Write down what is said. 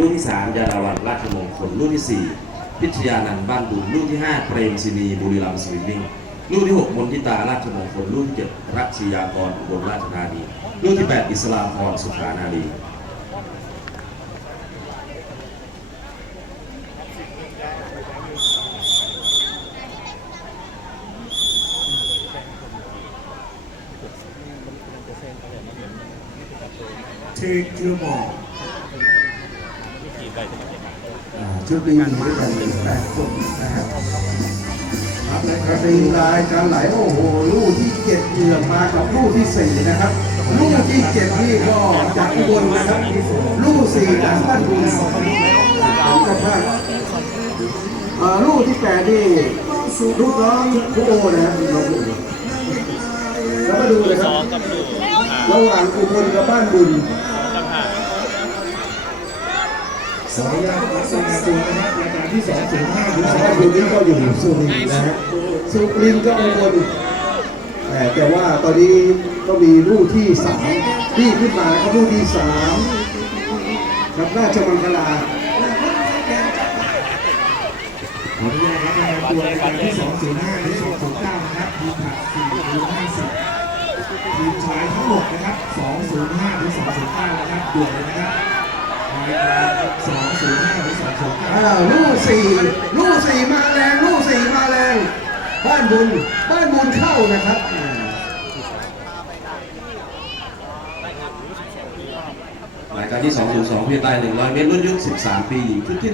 ลูกที่3ยาดาวันราชมงคลลูกที่4พิชยานันท์บ้านบุญลูกที่5เปรมศินีบุรีรัมย์สวิมมิ่งลูกที่6มนทิตาราชมงคลลูกที่7รัชียากรอุบลราชธานีลูกที่8อิสลามพรสุขานารีเทคยูมอร์อ่า ชุดนี้มีด้วยกันแปดคนนะครับครับในกระดิ่งลายการไหลโอ้โหลูกที่เจ็ดเหยื่อมากับลูกที่สี่นะครับลูกที่เจ็ดนี่ก็จากอุบลนะครับลูกสี่จากบ้านบุญกับภาคอ่าลูกที่แปดนี่ลูกน้องผู้โอนะครับน้องผู้โอแล้วมาดูเลยครับระหว่างอุบลกับบ้านบุญ ขออนุญาตรับรายงานตัวนะครับรายการที่สองศูนย์ห้าถึงสองศูนย์นี้ก็อยู่สุรินทร์นะฮะสุรินทร์ก็อุบลแต่แต่ว่าตอนนี้ก็มีลูกที่สามที่ขึ้นมาครับลูกที่สามครับราชมังคลาขออนุญาตรับรายงานตัวรายการที่สองศูนย์ห้าถึงสองศูนย์เก้านะครับทีมผัดสี่ถึงห้าสิบทีมชายทั้งหมดนะครับ205ถึง209นะครับด่วนเลยนะครับรายการ205ถึง209 อ้าลู่สี่ลู่สี่มาแรงลู่สี่มาแรงบ้านบุญบ้านบุญเข้านะครับอ่ารายการที่ 202พี่ใต้100 เมตรรุ่นยุค 13 ปีหญิงชุดที่